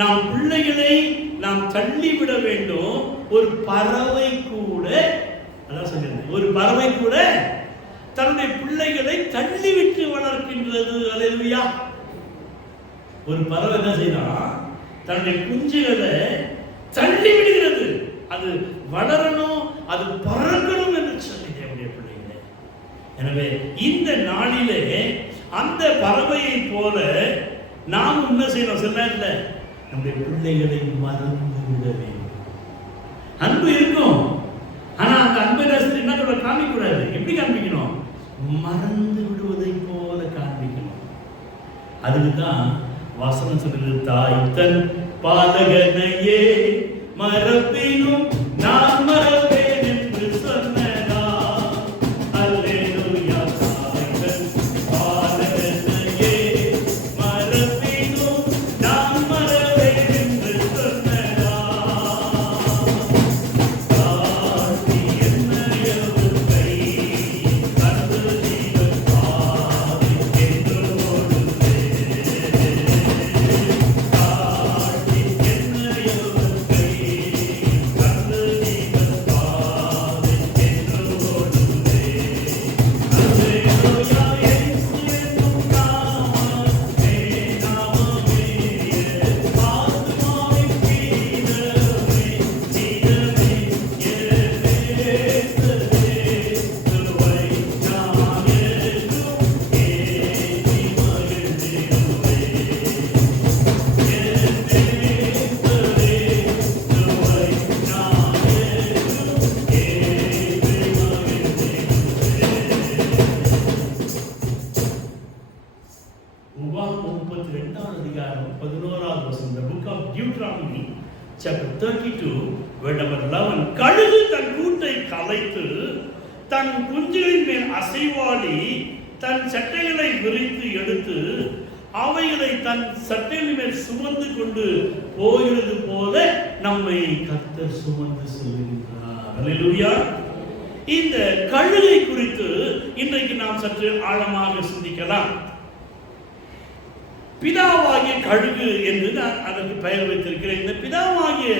நாம் பிள்ளைகளை நாம் தள்ளிவிட வேண்டும். ஒரு பறவை கூட, அதான் சொல்லுங்க, ஒரு பறவை கூட தன்னுடைய பிள்ளைகளை தள்ளிவிட்டு வளர்க்கின்றது. அல்லேலூயா. ஒரு பறவை என்ன செய்யலாம், தன்னுடைய குஞ்சுகளை தள்ளி விடுகிறது. அது வளரணும், அது பறக்கணும் என்று சொல்லி தேவனுடைய பிள்ளைகளே. எனவே இந்த நாளிலே அந்த பறவையை போல நாம் என்ன செய்யணும்? சில நேரத்தில் நம்முடைய பிள்ளைகளை மறந்து விட வேண்டும். அன்பு இருக்கும், ஆனா அந்த அன்பை என்ன கூட காமிக்க கூடாது. எப்படி காண்பிக்கணும்? மறந்து விடுவதை போல காண்பிக்கணும். அதுக்குதான் வசனம் சொல்லுது, தாய் தன் பாலகனையே மறப்பினும் நான் மறப்பேன் என்று சொன்னதா. அல்லேலூயா. தாய் தன் பாலகனையே மறப்பினும் நான் மறப்பேன் என்று சொன்னதா. தாழ்த்தி என்னையவர் கை கண்டு ஜீவன் பாதை என்று ஓடுதே. தாழ்த்தி என்னையவர் கை கண்டு ஜீவன் பாதை என்று ஓடுதே. அல்லேலூயா. இயேசு என்னும் நாமமே நாமமே ஆத்துமாவின் கீதமே கீதமே ஏசே துவை நான் என்றும் ஏற்றி மகிழ்ந்திடுவே. உபாகமம் 32வது அதிகாரம் 11வது வசனம். The book of Deuteronomy chapter 32 verse number 11. கழுகு தன் கூட்டை கலைத்து தன் குஞ்சுகளின் மேல் அசைவாடி தன் சட்டைகளை விரித்து எடுத்து அவைகளை தன் சட்டைகளின் மேல் சுமந்து கொண்டு போகிறது போல நம்மை கர்த்தர் சுமந்து செல்கின்றார். அல்லேலூயா. இந்த கழுகை குறித்து இன்றைக்கு நாம் சற்று ஆழமாக சிந்திக்கலாம். பிதாவாகிய கழுகு என்று நான் அதற்கு பெயர் வைத்திருக்கிறேன். இந்த பிதாவாகிய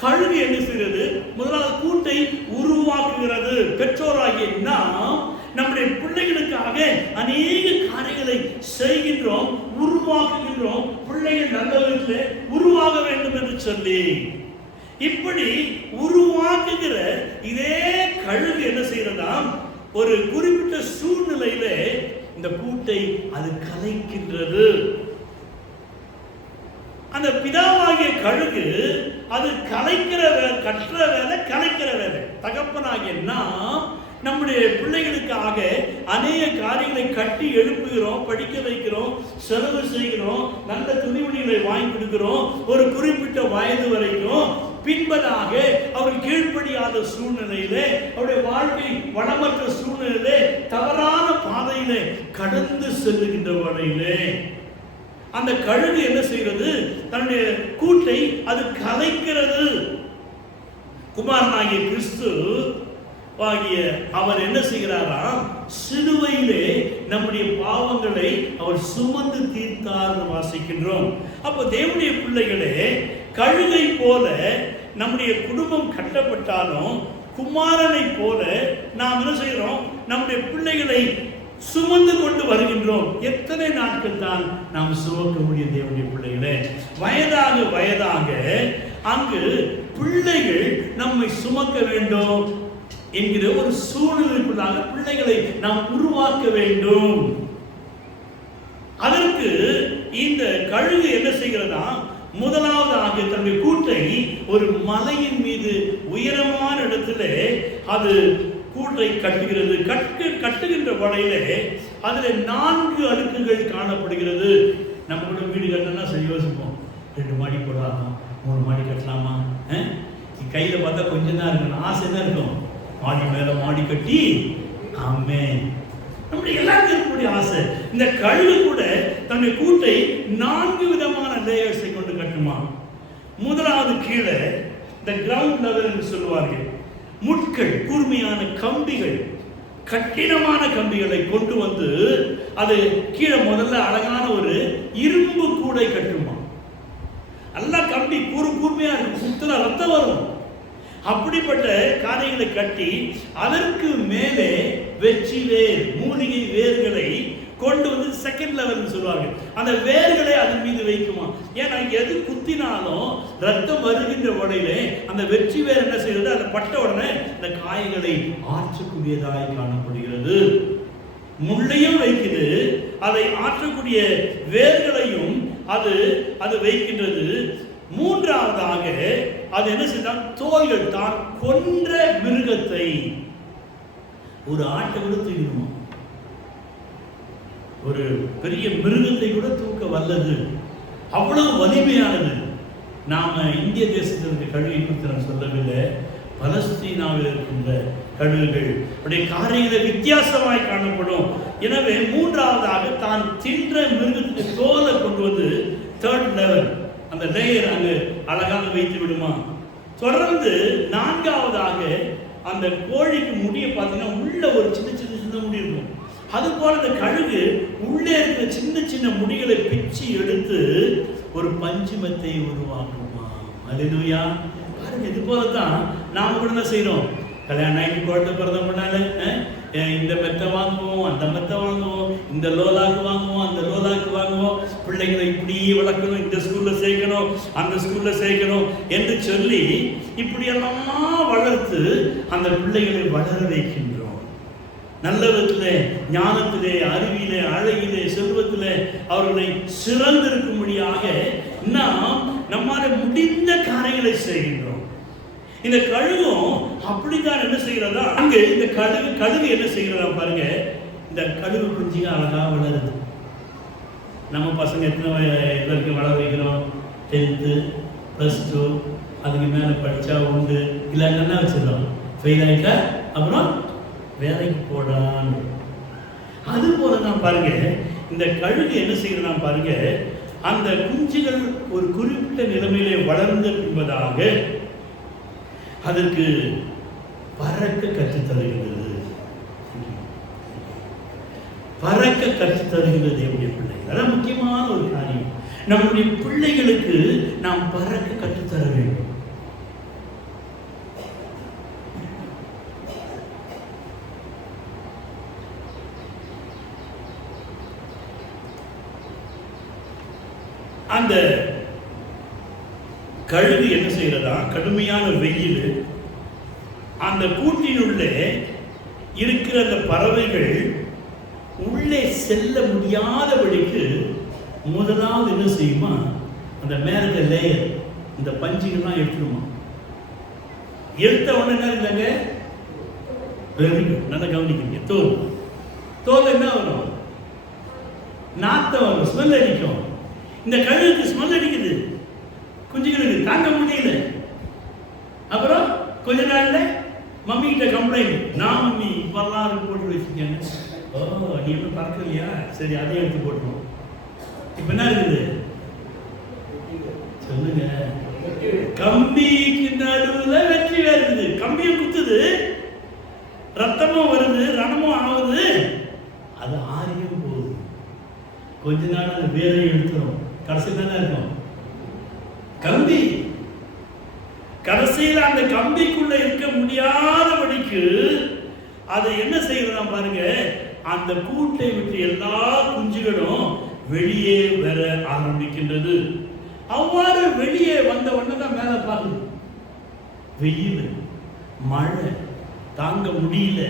கழுகு என்ன செய்கிறது? முதலாவது கூட்டை உருவாக்குகிறது. பெற்றோராகிய நாம் நம்முடைய பிள்ளைகளுக்காக அநேக காரியங்களை செய்கின்றோம், உருவாக்குகின்றோம். பிள்ளைகள் நல்ல விதத்தில் உருவாக வேண்டும் என்று சொல்லி இப்படி உருவாக்குகிற இதே கழுகு என்ன செய்யறதா, ஒரு குறிப்பிட்ட சூழ்நிலையில இந்த கூட்டை அது கலைக்கின்றது. அந்த பிதாவாகிய கழுகு அது கலைக்கிற கற்ற வேலை, கலைக்கிற வேலை. தகப்பனாகிய நாம் நம்முடைய பிள்ளைகளுக்காக அநேக காரியங்களை கட்டி எழுப்புகிறோம், படிக்க வைக்கிறோம், செலவு செய்கிறோம், நல்ல துணிமணிகளை வாங்கி கொடுக்கிறோம். ஒரு குறிப்பிட்ட வயது வரைக்கும் பின்பதாக அவர்கள் கீழ்ப்படியாத சூழ்நிலையிலே, அவருடைய வாழ்க்கை வளமற்ற சூழ்நிலையிலே, தவறான பாதையிலே கடந்து செல்லுகின்ற வகையிலே அந்த கழுகு என்ன செய்கிறது? தன்னுடைய கூட்டை அது கலைக்கிறது. குமாரனாகிய கிறிஸ்து ஆகிய அவர் என்ன செய்கிறாராம்? சிலுவையிலே நம்முடைய பாவங்களை அவர் சுமந்து தீர்த்தார் வாசிக்கின்றோம். அப்போ தேவனுடைய பிள்ளைகளே, கழுகை போல நம்முடைய குடும்பம் கட்டப்பட்டாலும் குமாரனை போல நாம் என்ன செய்கிறோம்? நம்முடைய பிள்ளைகளை சுமந்து கொண்டு வருகின்றோம். எத்தனை நாட்கள் தான் நாம் சுமக்க முடியும் தேவனுடைய பிள்ளைகளே? வயதாக வயதாக அங்கு பிள்ளைகள் நம்மை சுமக்க வேண்டும் என்கிற ஒரு சூழ்நிலைக்குள்ளாக பிள்ளைகளை நாம் உருவாக்க வேண்டும். அதற்கு இந்த கழுகு என்ன செய்கிறதா? முதலாவதாக தன்னுடைய கூட்டை ஒரு மலையின் மீது உயரமான இடத்துல அது கூட்டை கட்டுகிறது. கட்டுகின்ற வகையிலே அதில் 4 அடுக்குகள் காணப்படுகிறது. நம்ம கூட வீடு கட்டணும்னா சரி யோசிப்போம், 2 மாடி போடலாமா, 3 மாடி கட்டலாமா? கையில் பார்த்தா கொஞ்சம் தான் இருக்கணும், ஆசை தான் இருக்கும். மாடி மேல மாடி கட்டி, ஆமென், நம்முடைய எல்லாருக்கும் இருக்கக்கூடிய ஆசை. இந்த கழுகு கூட தன்னுடைய கூட்டை 4 விதமான லேயர்ஸை கொண்டு கட்டுமா. முதலாவது கீழே இந்த கிரவுண்ட் லெவல் என்று சொல்லுவார்கள். முட்கள், கூர்மையான கம்பிகள், கடினமான கம்பிகளை கொண்டு வந்து அது கீழே முதல்ல அழகான ஒரு இரும்பு கூடை கட்டுமா. நல்லா கம்பி கூர்மையா இருக்கும், சுத்தல ரத்தம் வரும். அப்படிப்பட்ட காரியங்களை கட்டி அதற்கு மேலே வெற்றி வேர், மூலிகை வேர்களை கொண்டு வந்து செகண்ட் லெவல் சொல்லுவாங்க. அந்த வேர்களை அதன் மீது வைக்குமா. ஏன்னா எது குத்தினாலும் ரத்தம் வருகின்ற உடையிலே அந்த வெற்றி வேர் என்ன செய்யறது, அந்த பட்ட உடனே இந்த காயங்களை ஆற்றக்கூடியதாய் காணப்படுகிறது. முள்ளையும் வைக்குது, அதை ஆற்றக்கூடிய வேர்களையும் அது வைக்கின்றது. மூன்றாவதாக அது என்ன செய்தால், தோள்கள் தான் கொன்ற மிருகத்தை, ஒரு ஆட்டை கூட தூக்கணுமா, ஒரு பெரிய மிருகத்தை கூட தூக்க வல்லது, அவ்வளவு வலிமையானது. நாம இந்திய தேசத்தில் இருக்க கழுகை குறித்து நான் சொல்லவில்லை, பலஸ்தீனாவில் இருக்கின்ற கழுகுகள் அப்படியே காரியங்களை வித்தியாசமாய் காணப்படும். எனவே மூன்றாவதாக தான் தின்ற மிருகத்துக்கு தோலை கொண்டு வந்து தேர்ட் லெவல் அந்த லேயர் அங்கு அழகாக வைத்து விடுமா. தொடர்ந்து நான்காவதாக அந்த கோழிக்கு முடிய பார்த்தீங்கன்னா உள்ள ஒரு சின்ன சின்ன சின்ன முடி இருக்கும். அது போல அந்த கழுகு உள்ளே இருக்கிற சின்ன சின்ன முடிகளை பிச்சு எடுத்து ஒரு பஞ்சுமத்தை உருவாக்குமா. அல்லேலூயா. பாருங்க, இது போலதான் நாம கூட என்ன செய்யறோம், கல்யாணம் ஆகி குழந்தை பிறந்த பண்ணால இந்த மெத்தை வாங்குவோம், அந்த மெத்தை வாங்குவோம், இந்த லோலாக்கு வாங்குவோம், அந்த லோலாக்கு வாங்குவோம், பிள்ளைங்களை இப்படி வளர்க்கணும், இந்த ஸ்கூல்ல சேர்க்கணும், அந்த ஸ்கூல்ல சேர்க்கணும் என்று சொல்லி இப்படியெல்லாம் வளர்த்து அந்த பிள்ளைகளை வளர வைக்கின்றோம். நல்ல விதத்திலே, ஞானத்திலே, அறிவிலே, அழகிலே, செல்வத்திலே அவர்களை சிறந்திருக்கும்படியாக நாம் நம்மால முடிந்த காரியங்களை செய்கின்றோம். இந்த கழுகும் அப்படித்தான் என்ன செய்கிறதா, அங்கு இந்த கழுகு என்ன செய்கிறதா பாருங்க. இந்த கழுகு குஞ்சுங்க அழகா வளருது. நம்ம பசங்க எத்தனை வரைக்கும் வளர வைக்கிறோம், 10th +2 அதுக்கு மேலே படித்தா உண்டு, இல்லைன்னா வச்சிடலாம், ஃபெயில் ஆகிட்டா அப்புறம் வேலைக்கு போடான்னு. அது போல தான் பாருங்க, இந்த கழுகு என்ன செய்கிறதா பாருங்க, அந்த குஞ்சுகள் ஒரு குறிப்பிட்ட நிலைமையிலே வளர்ந்த பின்பதாக அதற்கு பறக்க கற்றுத்தருகிறது. பறக்க கற்றுத்தருகிறது என்னுடைய பிள்ளைகள். அதான் முக்கியமான ஒரு காரியம். நம்முடைய பிள்ளைகளுக்கு நாம் பறக்க கற்றுத்தர வேண்டும். அந்த கழுகு என்ன செய்யறதா, கடுமையான வெயில், அந்த கூட்டினுள்ளே இருக்கிற அந்த பறவைகள் உள்ளே செல்ல முடியாதபடிக்கு முதலாவது என்ன செய்யுமா, அந்த மேல லேயர் இந்த பஞ்சுகள்லாம் எடுத்துருமா. எடுத்த உடனே என்ன இருந்தாங்க, நல்லா கவனிக்கிறீங்க, தோல் என்ன வரும், நாத்தம் வரும், ஸ்மெல் அடிக்கும். இந்த கழுகுக்கு ஸ்மெல் அடிக்குது, குஞ்சுகளுக்கு தாங்க முடியல. அப்புறம் கொஞ்ச நாள்ல மம்மி கிட்ட கம்ப்ளைண்ட், நான் மம்மி இப்பெல்லாம் போட்டு வச்சுக்கேன். ஓ, நீ இன்னும் பறக்கலையா, சரி அதையும் எடுத்து போட்டுருவோம். இப்ப என்ன இருக்குது சொல்லுங்க, கம்பிக்கு நடுவுல வெற்றி வருது, கம்பியும் குத்துது, ரத்தமும் வருது, ரணமும் ஆகுது, அது ஆரியும் போகுது. கொஞ்ச நாள் அந்த வேரை எடுத்துரும், கடைசி தானே இருக்கும் கம்பி. கடைசியில் அந்த கம்பிக்குள்ள இருக்க முடியாதபடிக்கு அதை என்ன செய்யறதா பாருங்க, அந்த கூட்டை விட்டு எல்லா குஞ்சுகளும் வெளியே வர ஆரம்பிக்கின்றது. அவ்வாறு வெளியே வந்த உடனே தான் மேல பாருங்க, வெயில், மழை தாங்க முடியல.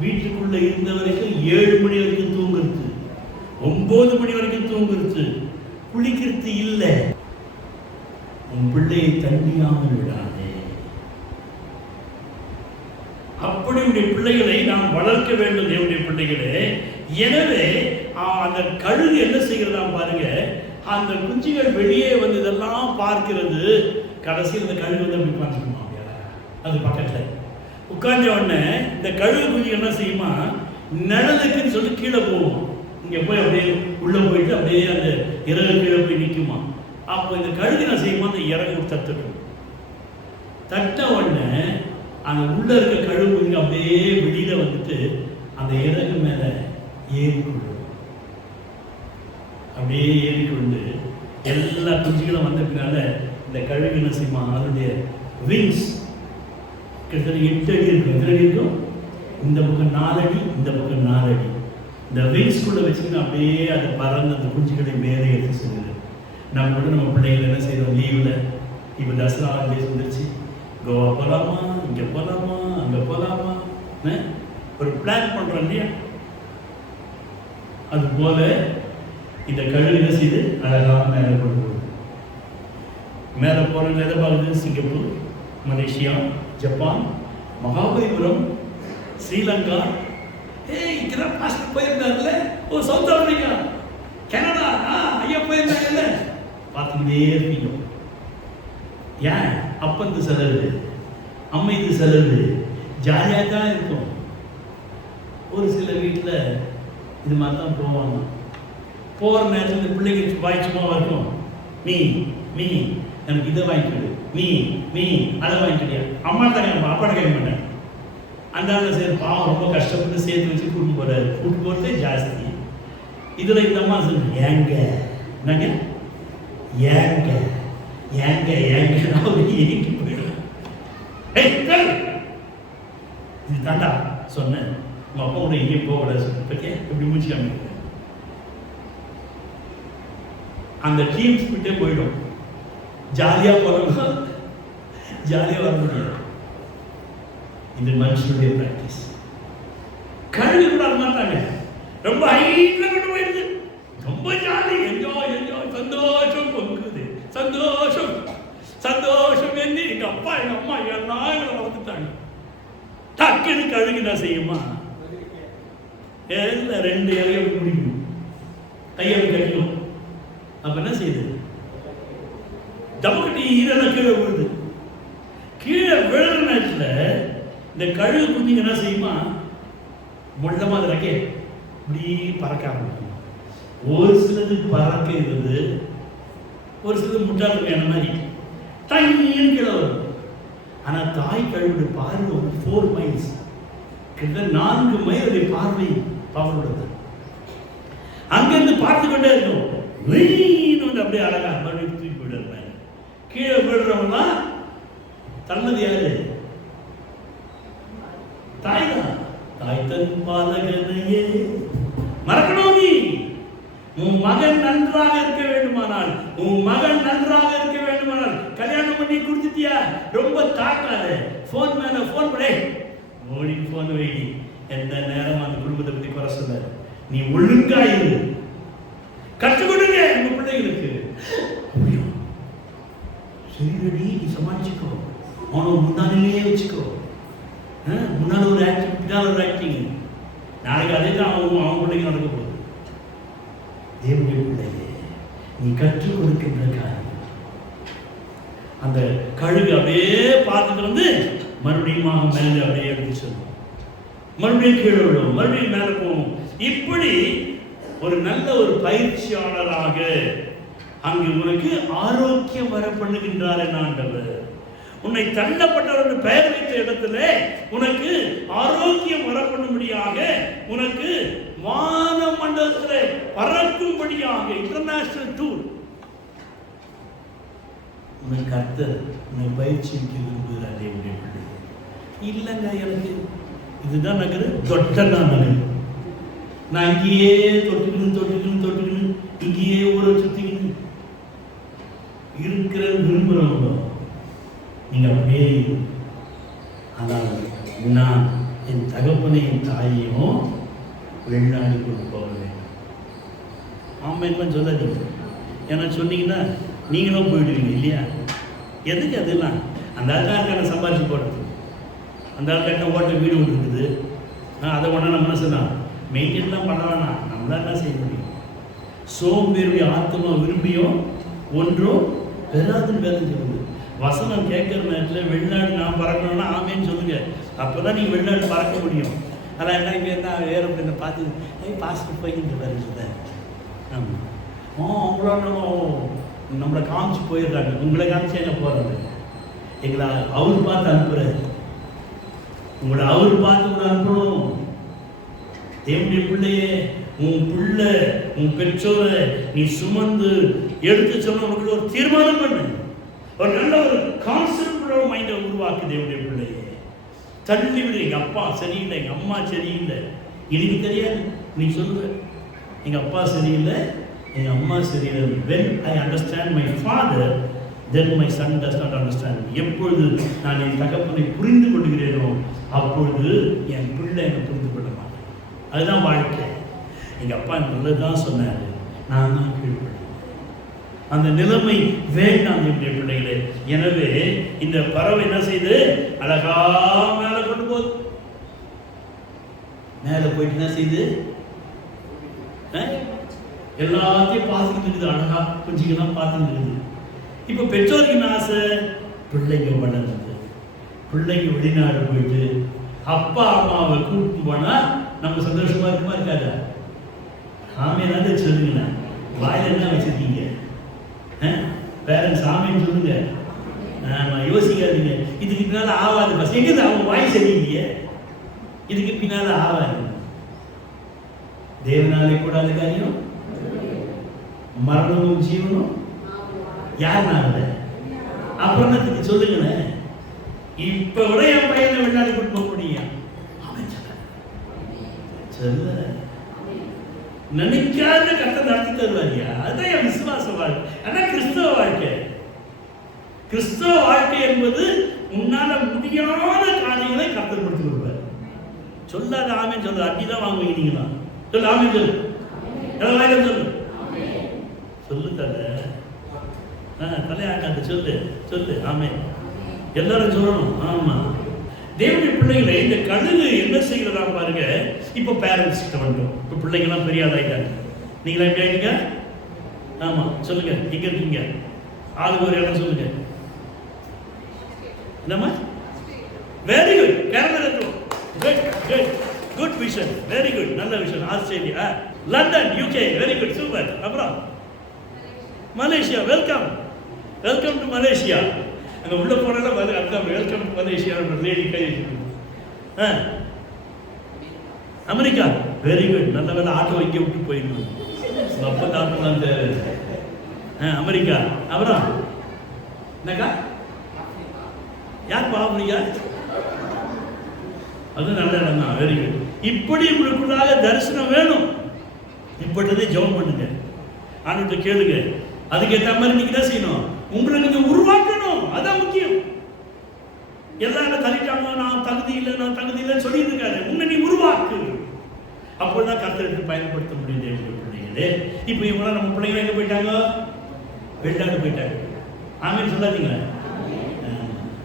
வீட்டுக்குள்ள இருந்த வரைக்கும் 7 மணி வரைக்கும் தூங்குறது, 9 மணி வரைக்கும் தூங்குறது, குளிக்கிறது இல்லை. உன் பிள்ளையை தண்டியாமல் விடாதே. அப்படி உடைய பிள்ளைகளை நாம் வளர்க்க வேண்டும் தேவனுடைய பிள்ளைகளே. எனவே அந்த கழுகு என்ன செய்கிறதா பாருங்க, அந்த குஞ்சுகள் வெளியே வந்து இதெல்லாம் பார்க்கிறது. கடைசியில் இந்த கழுகு வந்து அப்படி உட்காந்துக்குமா, அது பக்கத்துல உட்கார்ந்த உடனே இந்த கழுகு குஞ்சு என்ன செய்யுமா, நிழலுக்குன்னு சொல்லி கீழே போகும். இங்க போய் அப்படியே உள்ள போயிட்டு அப்படியே அந்த இறகு கீழே போய் நிற்குமா. அப்போ இந்த கழுகு என்ன செய்யுமா, அந்த இறகு தட்டுடும். தட்ட உடனே அந்த உள்ள இருக்க கழுகு குஞ்சு அப்படியே வெளியில வந்துட்டு அந்த இறகு மேல ஏறிக்கொள்ளும். அப்படியே ஏறிக்கொண்டு எல்லா குஞ்சுகளும் வந்த பின்னால இந்த கழுகு என்ன செய்யுமா, அதனுடைய விங்ஸ் கிட்டத்தட்ட 8 அடி இருக்கும். எத்தனை அடி இருக்கும்? இந்த பக்கம் 4 அடி, இந்த பக்கம் 4 அடி. இந்த விங்ஸ்குள்ளே வச்சுக்கிட்டு அப்படியே அது பறந்து அந்த குஞ்சுகளை மேலே எடுத்து செல்லுது. நம்ம கூட நம்ம பிள்ளைகள் என்ன செய்யறோம், லீவில் இப்போ தசரா ஹாலிடேஸ் வந்துருச்சு, கோவா போகலாமா, இங்கே போகலாமா, அங்கே போகலாமா, ஒரு பிளான் பண்ணுறோம் இல்லையா? அது போல இந்த கழுகு என்ன செய்யுது, அழகாக மேலே கொண்டு போகுது. மேலே போகிற எதை பார்க்குது? Singapore, Malaysia, Japan, Mahabalipuram, Sri Lanka. இங்கதான் பாஸ்டர் போயிருந்தாருல்ல, ஓ சவுத் ஆப்பிரிக்கா, கனடா, ஐயா போயிருந்தாங்கல்ல, பார்த்துக்கிட்டே இருப்பீங்க. ஏன்? அப்பந்து செலவு, அம்மைக்கு செலவு, ஜாலியாக தான் இருக்கும். ஒரு சில வீட்டில் இது மாதிரி தான் போவாங்க. போகிற நேரத்தில் இந்த பிள்ளைங்க வாய்ச்சுமா இருக்கும், நீ நீ எனக்கு இதை வாங்கிக்கிடு, நீ நீ அதை வாங்கிக்கிட்டியா, அம்மா தானே, அப்பாட்ட கேட்க மாட்டேன். அந்த சரி பாவம் ரொம்ப கஷ்டப்பட்டு சேர்த்து வச்சு கூட்டு போகிறாரு. கூட்டு போகிறதே ஜாஸ்தி. இதில் இந்த அம்மா சொல்லு, ஏங்க என்னங்க, ஏங்க ஏங்க ஏங்க அவர் ஏங்கி போயிடும். இது தாண்டா சொன்னேன், உங்கள் அப்பா கூட எங்கேயும் போகக்கூடாது சொல்லி பற்றியா எப்படி மூச்சு அமைக்க அந்த டீம் ஸ்பிட்டே போயிடும். ஜாலியாக போகிறோம், ஜாலியாக வர முடியாது. இது மனுஷனுடைய பிராக்டிஸ். கழுகு கூட மாட்டாங்க, ரொம்ப ஹைட்டில் கொண்டு போயிடுது, ரொம்ப ஜாலி, என்ஜாய் என்ஜாய், சந்தோஷம் பொங்குது, சந்தோஷம் சந்தோஷம் என்று எங்க அப்பா எங்க அம்மா எல்லாம் எங்களை வளர்த்துட்டாங்க. டக்குன்னு கழுகு என்ன செய்யுமா, 2 இலையை முடிக்கும், கையை கட்டிடும். அப்ப என்ன செய்யுது, டபக்கட்டி இதெல்லாம் கீழே விழுது. கீழே விழுற நேரத்தில் இந்த கழுகு குஞ்சுங்க என்ன செய்யுமா, மொல்லமா அது ரக்கே இப்படி பறக்க ஆரம்பிக்கும். ஒரு சிலது பறக்க இருந்தது, ஒரு சிலது முட்டாளுக்கு என்ன மாதிரி டைன்னு கீழே வரும். ஆனால் தாய் கழுவுடைய பார்வை 4 மைல்ஸ், கிட்டத்தட்ட 4 மைலுடைய பார்வை பவருள்ளது. அங்கிருந்து பார்த்து கொண்டே இருக்கும். வந்து அப்படியே அழகா மறுபடியும் தூக்கி போயிடுறாங்க. கீழே விழுறவங்களா தன்னது யாரு, தாய் தான். தாய் தன் பாலகனையே மறக்கணும். நீ உன் மகன் நன்றாக இருக்க வேண்டுமானால், உன் மகன் நன்றாக இருக்க வேண்டுமானால் கல்யாணம் பண்ணி கொடுத்துட்டியா, ரொம்ப தாக்காத. போன் மேல போன் பண்ணே ஓடி போன் வை. எந்த நேரம் அந்த குடும்பத்தை பத்தி குறை சொல்லாரு. நீ ஒழுங்கா இரு, கற்றுக் கொடுங்க உங்க பிள்ளைகளுக்கு. சரிடி, நீ சமாளிச்சுக்கோ, அவனை முன்னாடிலேயே வச்சுக்கோ. முன்னாடி ஒரு ஆக்டிங், பின்னால் ஒரு ஆக்டிங். நாளைக்கு அதே தான் அவன் பிள்ளைங்க நடக்க போகுது. தேவனுடைய பிள்ளையே, நீ கற்றுக் கொடுக்கின்ற காரியம். அந்த கழுகு அப்படியே பார்த்துட்டு வந்து மறுபடியும் மேலே அப்படியே எடுத்து சொல்லும், மறுபடியும் கீழே விடும், மறுபடியும் மேலே போகும். இப்படி ஒரு நல்ல ஒரு பயிற்சியாளராக அங்கு உனக்கு ஆரோக்கியம் வர பண்ணுகின்றார் ஆண்டவர். உன்னை தள்ளப்பட்டவர்கள் பெயர் வைத்த இடத்துல உனக்கு ஆரோக்கியம் வர பண்ணும்படியாக, உனக்கு வான மண்டலத்தில் பறக்கும்படியாக இன்டர்நேஷனல் டூர் உன்னை கர்த்தர் உன்னை பயிற்சிக்கு விரும்புகிறார். தேவனுடைய பிள்ளை இல்லைங்க, எனக்கு இதுதான் நகரு, தொட்டனா நகரு, நான் இங்கேயே தொட்டுக்கணும் இங்கேயே ஊற சுத்திக்கணும் இருக்கிற விரும்புகிறவங்க நீங்க அப்படியே. ஆனால் நான் என் தகப்பனையும் தாயையும் வெளிநாடு கொண்டு போக வேண்டும். ஆமாம் சொல்லாதீங்க, ஏன்னா சொன்னீங்கன்னா நீங்களும் போயிடுவீங்க இல்லையா? எதுக்கு அதெல்லாம்? அந்த ஆளுக்கான சம்பாதிச்சு போடுறது, அந்த ஆளுக்கான ஓட்ட வீடு ஒன்று இருக்குது, அதை ஒன்றா நம்ம என்ன சொன்னால் மெயின்டைன்லாம் பண்ணலாம்னா நம்மளால் என்ன செய்ய முடியும்? சோம்பேறிய ஆத்மா விரும்பியோ ஒன்றோ பெறாதுன்னு வேலை சொல்லுது. வசனம் கேட்குற நேரத்தில் வெளிநாடு நான் பறக்கணும்னா ஆமேன்னு சொல்லுங்க, அப்போ தான் நீங்கள் வெளிநாடு பறக்க முடியும். அதெல்லாம் என்ன இங்கே இருந்தால் ஏரோப்ளைனை பார்த்து பாஸ்போர்ட் போய்கிட்டு வருது. ஆமாம், அவங்களோட நம்மளை காமிச்சு போயிடுறாங்க. உங்களை காமிச்சு எங்கே போகிறது? எங்களை அவர் பார்த்து அனுப்புகிறார், உங்களை அவர் பார்த்து உங்களை அனுப்பணும். தேவனுடைய பிள்ளையே, உன் பிள்ளை உன் பெற்றோரை நீ சுமந்து எடுத்து சொல்ல உனக்கு ஒரு தீர்மானம் பண்ணு. ஒரு நல்ல ஒரு கான்செப்ட் மைண்டை உருவாக்குது. என்னுடைய பிள்ளைய தள்ளி விடு. எங்க அப்பா சரியில்லை, எங்க அம்மா சரியில்லை, எனக்கு தெரியாது. நீ சொல்லுவ எங்க அப்பா சரியில்லை, எங்க அம்மா சரியில்லை. when I understand my father, then my son does not understand me. எப்பொழுது நான் என் தகப்பனை புரிந்து கொள்கிறேனோ அப்பொழுது என் பிள்ளை என்னை புரிந்து கொள்ள மாட்டேன். அதுதான் வாழ்க்கை. எங்க அப்பா நல்லதுதான் சொன்னாரு, நான் தான் கீழ்ப்படினேன். அந்த நிலைமை வேண்டாம் என்னுடைய பிள்ளைகளே. எனவே இந்த பறவை என்ன செய்து அழகா மேல கொண்டு போகுது. மேல போயிட்டு என்ன செய்து எல்லாத்தையும் பார்த்துக்கிட்டு இருக்குது. அழகா கொஞ்சம் பார்த்துக்கிட்டு இருக்குது. இப்ப பெற்றோருக்கு என்ன ஆசை? பிள்ளைங்க வளர்ந்து பிள்ளைங்க வெளிநாடு போயிட்டு அப்பா அம்மாவை கூப்பிட்டு போனா நம்ம சந்தோஷமா இருக்குமா இருக்காதா? ஆமையானது சொல்லுங்களேன். வாயில என்ன வச்சிருக்கீங்க? பேரண்ட்ஸ் ஆமைன்னு சொல்லுங்க. யோசிக்காதீங்க. இதுக்கு பின்னால ஆவாது. பஸ் எங்க அவங்க வாய் சரியில்லையே, இதுக்கு பின்னால ஆவாது. தேவனாலே கூடாத காரியம் மரணமும் ஜீவனும் யாருனால? அப்புறம் சொல்லுங்களேன். இப்ப விட என் பையனை வெளிநாடு கூட்டு போக முடியும். சொல்ல நினைக்காத கர்த்தர் நடத்தி தருவாரியா? அதுதான் என் விசுவாச வாழ்க்கை. அதான் கிறிஸ்தவ வாழ்க்கை. கிறிஸ்தவ வாழ்க்கை என்பது உன்னால முடியாத காரியங்களை கர்த்தர் கொடுத்து கொடுப்பார். சொல்லாத ஆமென் சொல்லு. அடிதான் வாங்குவீங்க நீங்களா? சொல்லு ஆமென் சொல்லு. வாயில சொல்லு. சொல்லு தலை. தலையாக்காது. சொல்லு சொல்லு ஆமென். எல்லாரும் சொல்லணும். ஆமா. தேவனுடைய பிள்ளைகளை இந்த கழுகு என்ன செய்கிறதா பாருங்க. இப்போ பேரண்ட்ஸ் கிட்ட வந்துடும். இப்போ பிள்ளைங்களாம் பெரிய ஆளாயிட்டாங்க. நீங்களா எப்படி ஆயிட்டீங்க? ஆமா சொல்லுங்க. எங்க இருக்கீங்க? ஆளுக்கு ஒரு இடம் சொல்லுங்க. என்னம்மா? Very good. கேரளா இருக்கும். Good good good vision. Very good. நல்ல vision. Australia, London, UK. Very good. Super. அப்புறம் Malaysia. Welcome welcome to Malaysia. அங்கே உள்ள போனாலும் அதுதான் வெல்கம் டு மலேசியா. லேடி கை அமெரிக்கா. Very good. நல்ல வேலை ஆட்டோ இங்கே விட்டு போயிடணும். அப்போ ஆட்டோ தான் தேவை. அமெரிக்கா. அப்புறம் என்னக்கா? யார் பாவரியா? அது நல்ல இடம் தான். Very good. இப்படி உங்களுக்குள்ளாக தரிசனம் வேணும். இப்படிதே ஜெபம் பண்ணுங்க. ஆண்டுகிட்ட கேளுங்க. அதுக்கேற்ற மாதிரி நீங்க தான் செய்யணும். உங்களை நீங்க உருவாக்கணும். அதான் முக்கியம். எல்லாரும் தள்ளிட்டாங்க, நான் தகுதி இல்லைன்னு சொல்லிட்டு இருக்காரு. உன்னை நீ உருவாக்கு. அப்போதான் கர்த்தருக்கு பயன்படுத்த முடியும். தேவனுடைய பிள்ளைகளே, இப்போ இவங்களாம் நம்ம பிள்ளைங்க எங்க போயிட்டாங்க? வெளிநாடு போயிட்டாங்க. ஆமென் சொல்லாதீங்களா?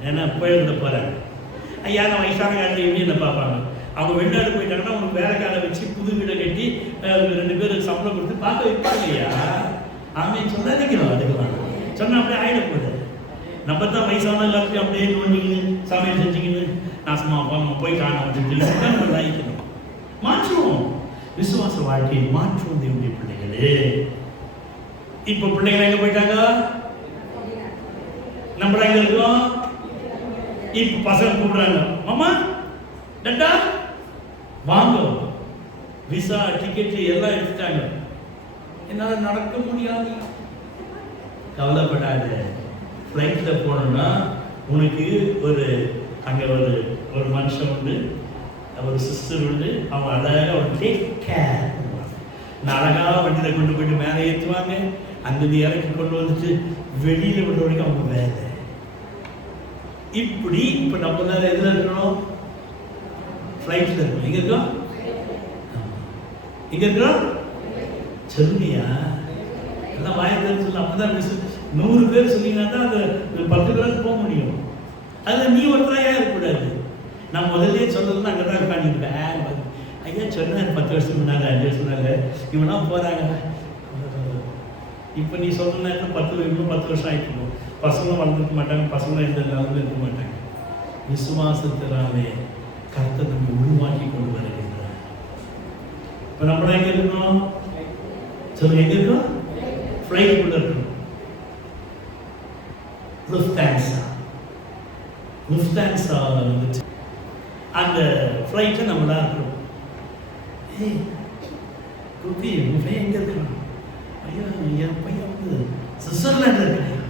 ஏன்னா போயிருந்த போறாங்க. ஐயா நான் வயசான காலத்தில் எப்படி என்ன பார்ப்பாங்க? அவங்க வெளிநாடு போயிட்டாங்கன்னா அவங்க வேலைக்கார வச்சு புது வீடை கட்டி 2 பேருக்கு சம்பளம் கொடுத்து பார்க்க வைப்பாங்க. ஐயா ஆமென் சொல்லாதீங்களா? அதுக்கெல்லாம் சொன்னா அப்படியே ஆயிடக்கூடாது. நம்ம தான் வயசான காலத்துல அப்படியே நோண்டிங்கன்னு சமையல் செஞ்சுக்கின்னு நாசமா போய் காண மாற்றுவோம். விசுவாச வாழ்க்கையை மாற்றுவோம். தேவனுடைய பிள்ளைகளே, இப்ப பிள்ளைகள் எங்க போயிட்டாங்க? நம்ம எங்க இருக்கோம்? இப்ப பசங்க கூப்பிடுறாங்க, மாமா டட்டா வாங்க, விசா டிக்கெட் எல்லாம் எடுத்துட்டாங்க. என்னால நடக்க முடியாது. கவலைப்படாத. ஃப்ளைட்ல போனோம்னா உனக்கு அங்க ஒரு மனுஷன் உண்டு, ஒரு சிஸ்டர் உண்டு. அவங்க அழகாக ஒரு டேக் கேர். அழகாக வண்டியில கொண்டு போயிட்டு மேலே ஏற்றுவாங்க. அங்கிருந்து இறக்கி கொண்டு வந்துட்டு வெளியில விட வரைக்கும் அவங்க வேலை. இப்படி இப்ப நம்ம தான் எதுல இருக்கிறோம்? ஃப்ளைட்ல இருக்கோம். எங்க இருக்கோம்? எங்க இருக்கிறோம்? சொல்லுங்கயா. எல்லாம் வாயத்தில் சொல்ல. அப்பதான் 100 பேர் சொன்னீங்கன்னா தான் அந்த 10 பேருக்கு போக முடியும். அதில் நீ ஒருத்தராக இருக்கக்கூடாது. நான் முதல்ல சொல்றதுன்னா அங்கே தான் உட்காந்துருக்கேன். ஐயா சொன்னேன் 10 வருஷம் முன்னாங்க, 5 வருஷம் முன்னாங்க இவனா போறாங்க. இப்போ நீ சொல்ற நேரத்தில் 10 வருஷம் ஆகிட்டு பசங்களும் வளர்ந்துருக்க மாட்டாங்க. பசங்களும் எந்த நிலவில் இருக்க மாட்டாங்க. விசுவாசத்தினாலே கர்த்தர் நம்ம உருவாக்கி கொண்டு வருகிறார். இப்போ நம்மள எங்க இருக்கணும்? சொல்லுங்க, எங்க இருக்கோம்? ஃப்ளைட் உள்ள இருக்கணும். லுஃப்தான்ஸா வந்துச்சு. அந்த ஃப்ளைட்டை நம்ம தான் இருக்கணும். ரூபி, உன் பையன் எங்கே இருக்கான்? ஐயா, என் பையன் வந்து சுவிட்சர்லாண்டில் இருக்காயா?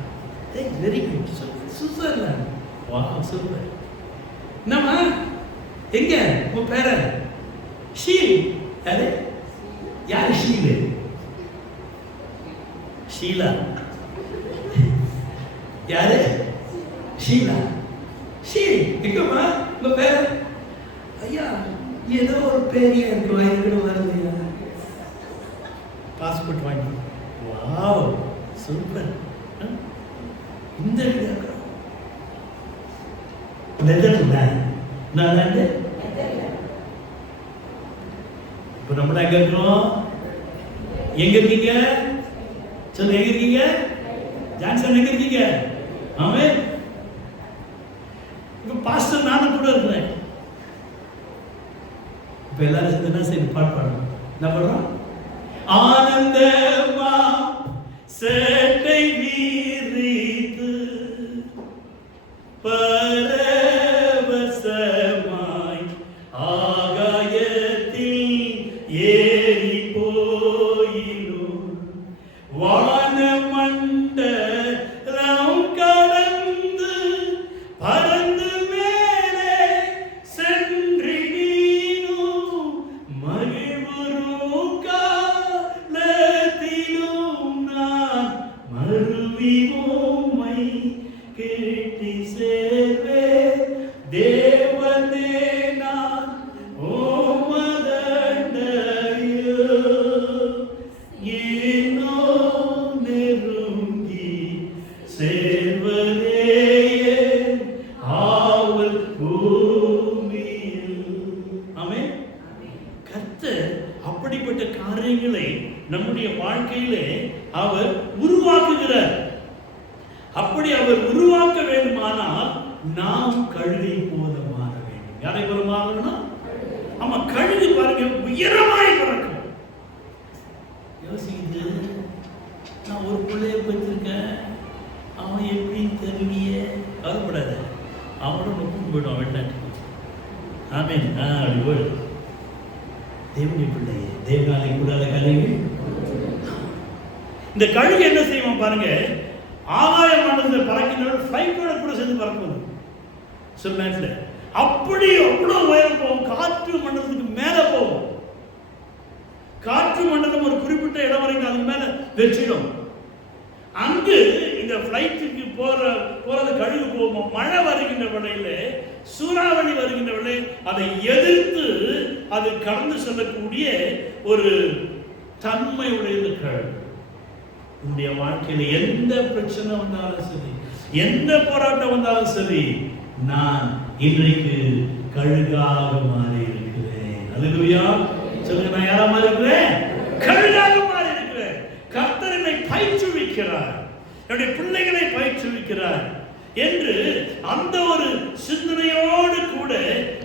ஏய், வெரி குட், சுவிட்சர்லாந்து. வா, சூப்பர். என்னம்மா, எங்க உன் பேர? ஷீல். யாரு? யாரு ஷீலு? ஷீலா. யாரு? ஷீலா. ஷீல். எங்கம்மா உங்க பேர? ஐயா, ஏதோ ஒரு பெரிய வயது வருது. பாஸ்போர்ட் வாங்கி. Wow, super. இந்த நெதர்லாந்து. இப்ப நம்ம எங்க இருக்கிறோம்? எங்க இருக்கீங்க? சொல்லுங்க, எங்க இருக்கீங்க? ஜான்சன் எங்க இருக்கீங்க? ஆமென். இப்ப பாஸ்டர் நானும் கூட இருக்கிறேன். இப்ப எல்லாரும் சேர்ந்து என்ன செய்து பாட்டு பாடணும். என்ன பாடுறோம்? ஆனந்தமா சேட்டை வீரித்து பரவசமாய் ஆகாயத்தில் ஏறி போயிலும் வானமண்டலம் கடந்து பறந்து மேலே சென்று நீனும் மகிழ்வுறும் காலத்திலும் நான் மறுவி உம்மை கேட்டி சேர்வே தேவனே நான் உமதண்டையோ ஏனோ நெருங்கி சேர்வதே ஆவல் பூமியில். ஆமென். கர்த்தர் அப்படிப்பட்ட காரியங்களை நம்முடைய வாழ்க்கையிலே அவர் உருவாக்குகிறார். அப்படி அவர் உருவாக்க வேண்டுமானால் நாம் கழுகை போல மாற வேண்டும். யாரை போல மாறணும்? ஆமா, கழுகு பாருங்க, உயரமாய் பறக்கும். யோசிக்குது, நான் ஒரு பிள்ளைய பெற்றிருக்கேன், அவன் எப்படின்னு தெரியலையே. கவலைப்படாத, அவனும் நொப்பும் போயிடும் வெளிநாட்டுக்கு. ஆமென். அப்படி தேவனுடைய பிள்ளையே, தேவனாலே கூடாத காரியங்கள். இந்த கழுகு என்ன செய்வோம் பாருங்க, ஆகாய மண்டலத்தில் பறக்கின்ற ஃப்ளைட்டோட கூட சேர்ந்து பறக்கும் சில நேரத்தில். அப்படி அவ்வளோ உயரம் போகும். காற்று மண்டலத்துக்கு மேலே போகும். காற்று மண்டலம் ஒரு குறிப்பிட்ட இடம் வரைக்கும் அது மேலே வச்சிடும். அங்கு இந்த ஃப்ளைட்டுக்கு போறது கழுகு போகும். மழை வருகின்ற வேளையில, சூறாவளி வருகின்ற வேளை அதை எதிர்த்து அது கடந்து செல்லக்கூடிய ஒரு தன்மை உடைய கழுகு. உன்னுடைய வாழ்க்கையில எந்த பிரச்சனை வந்தாலும் சரி, எந்த போராட்டம் வந்தாலும் சரி, நான் இன்றைக்கு கழுகாக மாறி இருக்கிறேன். அல்லேலூயா. சொல்லுங்க, நான் யாரா மாறி இருக்கிறேன்? கழுகாக மாறி இருக்கிறேன். கர்த்தர் என்னை பயிற்றுவிக்கிறார், என்னுடைய பிள்ளைகளை பயிற்றுவிக்கிறார் என்று அந்த ஒரு சிந்தனையோடு கூட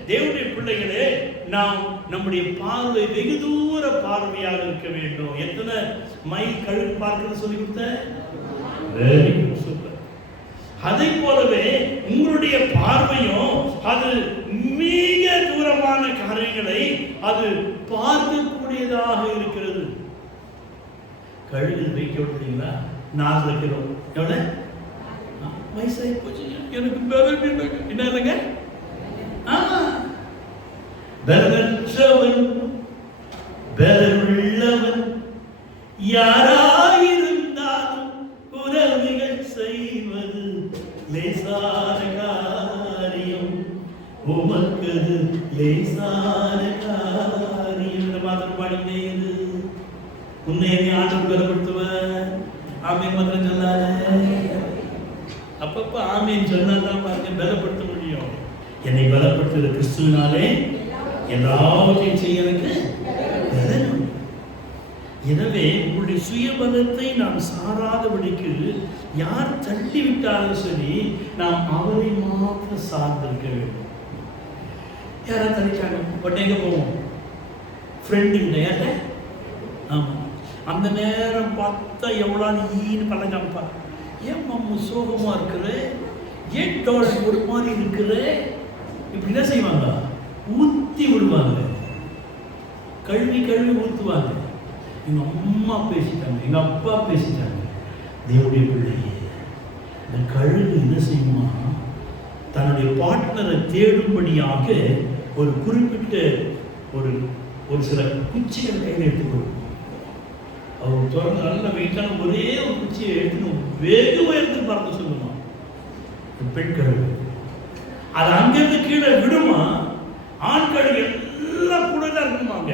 தேவனுடைய பிள்ளைகளே, நாம் நம்முடைய பார்வை வெகு தூர பார்வையாக இருக்க வேண்டும். எத்தனை மைல் கழுகு பார்க்கிறது சொல்லி கொடுத்த? Very good, super. அதை போலவே உங்களுடைய பார்வையும் அது மிக தூரமான காரியங்களை அது பார்க்கக்கூடியதாக இருக்கிறது. கழுகு வைக்க விட்டீங்களா? 4 கிலோ. எவ்வளவு வயசாகி போச்சு, எனக்கு என்ன இல்லைங்க. பலனற்றவன் பலனுள்ளவன் யாராயிருந்தாலும் உதவிகள் செய்வது லேசான காரியம், உமக்கது லேசான காரியம். இந்த மாதிரி பாடினேன். உன்னை ஆண்டவர் பலப்படுத்துவார். ஆமென் மாத்திரம் சொல்லாத. அப்பப்ப ஆமென் சொன்னாதான் பாருங்க பலப்படுத்த முடியும். என்னை பலப்படுத்துகிற கிறிஸ்துவினாலே எல்லாவற்றையும் செய்ய எனக்கு. எனவே உங்களுடைய சுயபலத்தை நாம் சாராதபடிக்கு யார் தள்ளி விட்டாலும் சரி, நாம் அவரை மாத்திரம் சார்ந்திருக்க வேண்டும். யாரா தள்ளிட்டாங்க, உடனே எங்க போவோம்? ஃப்ரெண்டு யார? ஆமா, அந்த நேரம் பார்த்தா எவ்வளவு ஈன்னு பழங்காமப்பா, ஏன் மாமா சோகமா இருக்கிற, ஏன் டாலர் ஒரு மாதிரி இருக்கிற, இப்படி என்ன செய்வாங்க? ஊத்தி விடுவாங்க. கழுவி கழுவி ஊத்துவாங்க. எங்க அம்மா பேசிட்டாங்க, எங்க அப்பா பேசிட்டாங்க. தேவனுடைய பிள்ளையே, இந்த கழுகு என்ன செய்யுமா, தன்னுடைய பார்ட்னரை தேடும்படியாக ஒரு குறிப்பிட்ட ஒரு சில குச்சிகள் கையில் எடுத்துக்கொள்ளும். அவர் தொடர்ந்து நல்ல வெயிட்டான ஒரே ஒரு குச்சியை எடுத்துக்கணும், வெகு உயர்ந்து பார்க்க சொல்லுமா பெண் கழுகு. அது அங்கிருந்து கீழே விடுமா, ஆண் கழுகு எல்லாம் கூட தான் இருக்குமாங்க.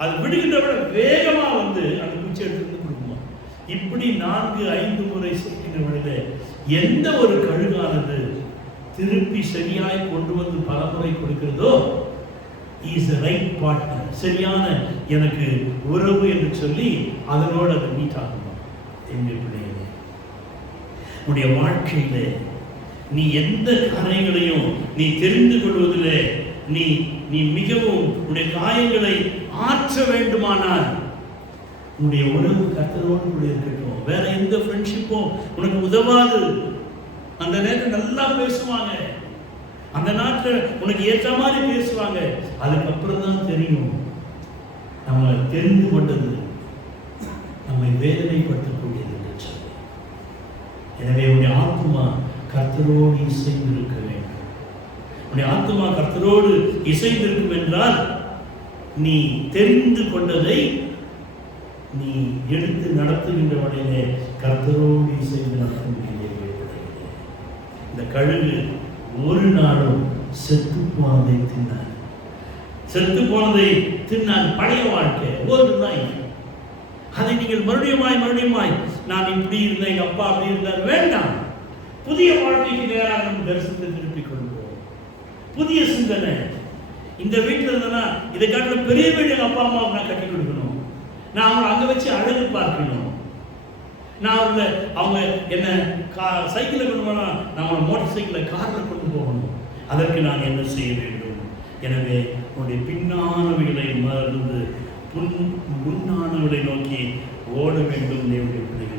அது விடுகின்ற விட வேகமா வந்து அந்த குச்சி எடுத்து கொடுக்குமா. இப்படி 4-5 முறை செய்கின்ற பொழுது எந்த ஒரு கழுகானது திருப்பி சரியாய் கொண்டு வந்து பலமுறை கொடுக்கிறதோ, இஸ் a right partner, சரியான எனக்கு உறவு என்று சொல்லி அதனோடு அது மீட் ஆகுமா. எங்கள் பிள்ளைகளே, உன்னுடைய வாழ்க்கையிலே நீ எந்த காரியங்களையும் நீ தெரிந்து கொள்வதிலே நீ மிகவும் உன்னுடைய காயங்களை ஆற்ற வேண்டுமானால் உன்னுடைய உறவு கர்த்தரோடு கூட இருக்கட்டும். வேற எந்த ஃப்ரெண்ட்ஷிப்பும் உனக்கு உதவாது. அந்த நேரத்தில் நல்லா பேசுவாங்க, அந்த நாட்டில் உனக்கு ஏற்ற மாதிரி பேசுவாங்க. அதுக்கப்புறம் தான் தெரியும் நம்ம தெரிந்து கொண்டது நம்மை வேதனைப்படுத்தக்கூடியது என்று சொல்லி. எனவே உன்னுடைய ஆத்மா கர்த்தரோடு இசைந்திருக்க வேண்டும். உன்னுடைய ஆத்மா கர்த்தரோடு இசைந்திருக்கும் என்றால் நீ தெரிந்து கொண்டதை நீ எடுத்து நடத்துகின்ற வழியிலே கர்த்தரோடு இசைந்து நடத்தும். இந்த கழுகு ஒரு நாளும் செத்து போனதை தின்னார். செத்து போனதை தின்னான். பழைய வாழ்க்கை ஒரு நாய். அதை நீங்கள் மறுபடியுமாய் நான் இப்படி இருந்தேன், எங்க அப்பா அப்படி இருந்தார் வேண்டாம். புதிய வாழ்க்கைக்கு நேராக நம்ம தரிசனத்தை திருப்பிக் கொள்வோம். புதிய சிந்தனை. இந்த வீட்டில் இருந்தேன்னா இதை காட்டில பெரிய வீடு எங்கள் அப்பா அம்மாவுக்கு நான் கட்டி கொடுக்கணும். நான் அவங்களை அங்கே வச்சு அழகு பார்க்கணும். நான் அவங்க என்ன சைக்கிளில் கொண்டு போனால் நான் மோட்டார் சைக்கிளில் காரில் கொண்டு போகணும். அதற்கு நான் என்ன செய்ய வேண்டும்? எனவே உன்னுடைய பின்னானவைகளை மறந்து முன்னானவர்களை நோக்கி ஓட வேண்டும். தேவனுடைய பிள்ளை